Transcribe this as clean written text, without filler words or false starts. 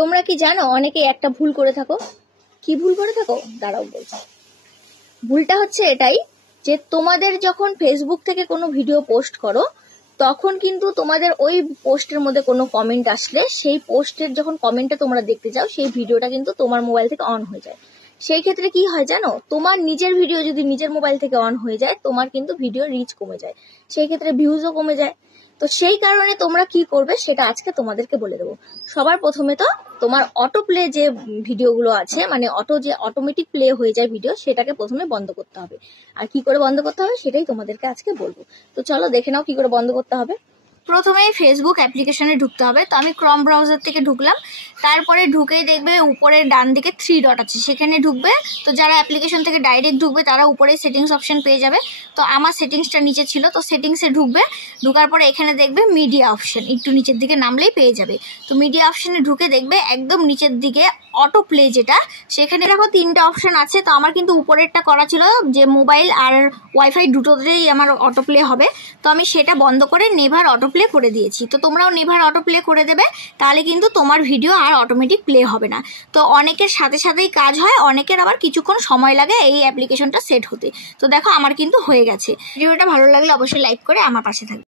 তোমরা কি জানো অনেকে একটা ভুল করে থাকো? কি ভুল করে থাকো দাঁড়াও বলছি। ভুলটা হচ্ছে এটাই যে তোমাদের যখন ফেসবুক থেকে কোনো ভিডিও পোস্ট করো তখন কিন্তু তোমাদের ওই পোস্টের মধ্যে কোনো কমেন্ট আসলে সেই পোস্টের যখন কমেন্টটা তোমরা দেখতে যাও সেই ভিডিওটা কিন্তু তোমার মোবাইল থেকে অন হয়ে যায়। সেই ক্ষেত্রে কি হয় জানো, তোমার নিজের ভিডিও যদি নিজের মোবাইল থেকে অন হয়ে যায় তোমার কিন্তু ভিডিও রিচ কমে যায়, সেই ক্ষেত্রে ভিউজও কমে যায়। তো সেই কারণে তোমরা কি করবে সেটা আজকে তোমাদেরকে বলে দেবো। সবার প্রথমে তো তোমার অটো প্লে যে ভিডিওগুলো আছে, মানে অটোমেটিক প্লে হয়ে যায় ভিডিও, সেটাকে প্রথমে বন্ধ করতে হবে। আর কি করে বন্ধ করতে হবে সেটাই তোমাদেরকে আজকে বলবো। তো চলো দেখে নাও কি করে বন্ধ করতে হবে। প্রথমে ফেসবুক অ্যাপ্লিকেশনে ঢুকতে হবে। তো আমি ক্রম ব্রাউজার থেকে ঢুকলাম, তারপরে ঢুকেই দেখবে উপরের ডান দিকে 3 ডট আছে, সেখানে ঢুকবে। তো যারা অ্যাপ্লিকেশন থেকে ডাইরেক্ট ঢুকবে তারা উপরে সেটিংস অপশন পেয়ে যাবে। তো আমার সেটিংসটা নিচে ছিল, তো সেটিংসে ঢুকবে। ঢুকার পরে এখানে দেখবে মিডিয়া অপশন, একটু নিচের দিকে নামলেই পেয়ে যাবে। তো মিডিয়া অপশনে ঢুকে দেখবে একদম নিচের দিকে অটো প্লে যেটা, সেখানে দেখো 3টা অপশন আছে। তো আমার কিন্তু উপরেরটা করা ছিল যে মোবাইল আর ওয়াইফাই দুটোতেই আমার অটো প্লে হবে, তো আমি সেটা বন্ধ করে নেভার অটো প্লে করে দিয়েছি। তো তোমরাও নেভার অটো প্লে করে দেবে, তাহলে কিন্তু তোমার ভিডিও আর অটোমেটিক প্লে হবে না। তো অনেকের সাথে সাথেই কাজ হয়, অনেকের আবার কিছুক্ষণ সময় লাগে এই অ্যাপ্লিকেশনটা সেট হতে। তো দেখো আমার কিন্তু হয়ে গেছে। ভিডিওটা ভালো লাগলে অবশ্যই লাইক করে আমার পাশে থাকবে।